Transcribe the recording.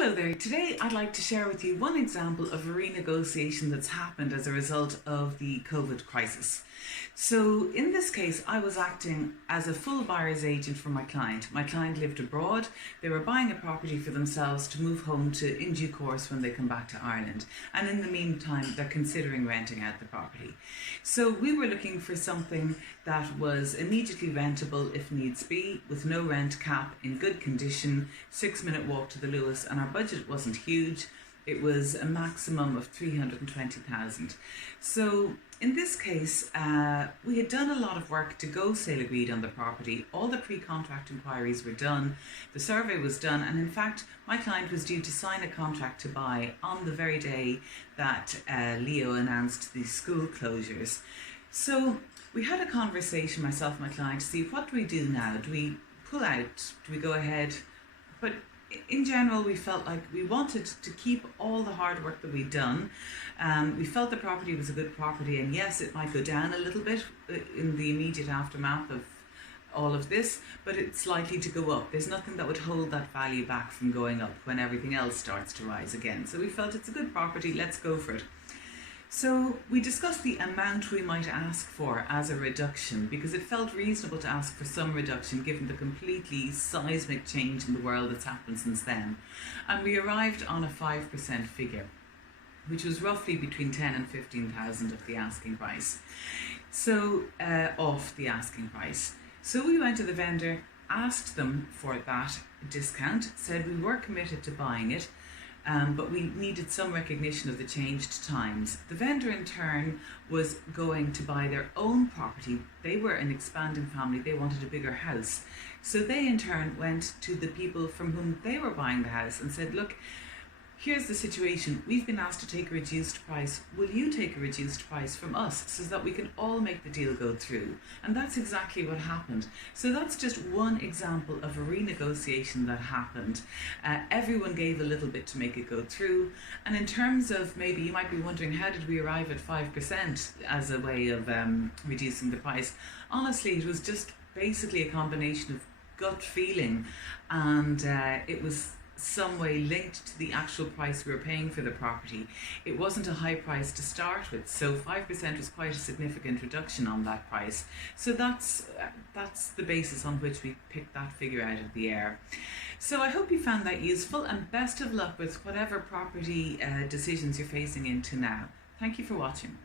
Hello there. Today I'd like to share with you one example of a renegotiation that's happened as a result of the COVID crisis. So in this case, I was acting as a full buyer's agent for my client. My client lived abroad. They were buying a property for themselves to move home to in due course when they come back to Ireland. And in the meantime, they're considering renting out the property. So we were looking for something that was immediately rentable if needs be, with no rent cap, in good condition, 6-minute walk to the Lewis, and our budget wasn't huge. It was a maximum of 320,000. So in this case, we had done a lot of work to go sale agreed on the property. All the pre-contract inquiries were done, the survey was done, and in fact, my client was due to sign a contract to buy on the very day that Leo announced the school closures. So we had a conversation, myself and my client, to see what do we do now? Do we pull out? Do we go ahead? But in general, we felt like we wanted to keep all the hard work that we'd done. We felt the property was a good property, and yes, it might go down a little bit in the immediate aftermath of all of this, but it's likely to go up. There's nothing that would hold that value back from going up when everything else starts to rise again. So we felt it's a good property, let's go for it. So we discussed the amount we might ask for as a reduction, because it felt reasonable to ask for some reduction given the completely seismic change in the world that's happened since then. And we arrived on a 5% figure, which was roughly between 10 and 15,000 of the asking price. So off the asking price. So we went to the vendor, asked them for that discount, said we were committed to buying it, but we needed some recognition of the changed times. The vendor in turn was going to buy their own property. They were an expanding family, they wanted a bigger house. So they in turn went to the people from whom they were buying the house and said, look, here's the situation. We've been asked to take a reduced price. Will you take a reduced price from us so that we can all make the deal go through? And that's exactly what happened. So that's just one example of a renegotiation that happened. Everyone gave a little bit to make it go through. And in terms of, maybe you might be wondering, how did we arrive at 5% as a way of reducing the price? Honestly, it was just basically a combination of gut feeling, and it was some way linked to the actual price we were paying for the property. It wasn't a high price to start with, so 5% was quite a significant reduction on that price. So that's the basis on which we picked that figure out of the air. So I hope you found that useful, and best of luck with whatever property decisions you're facing into now. Thank you for watching.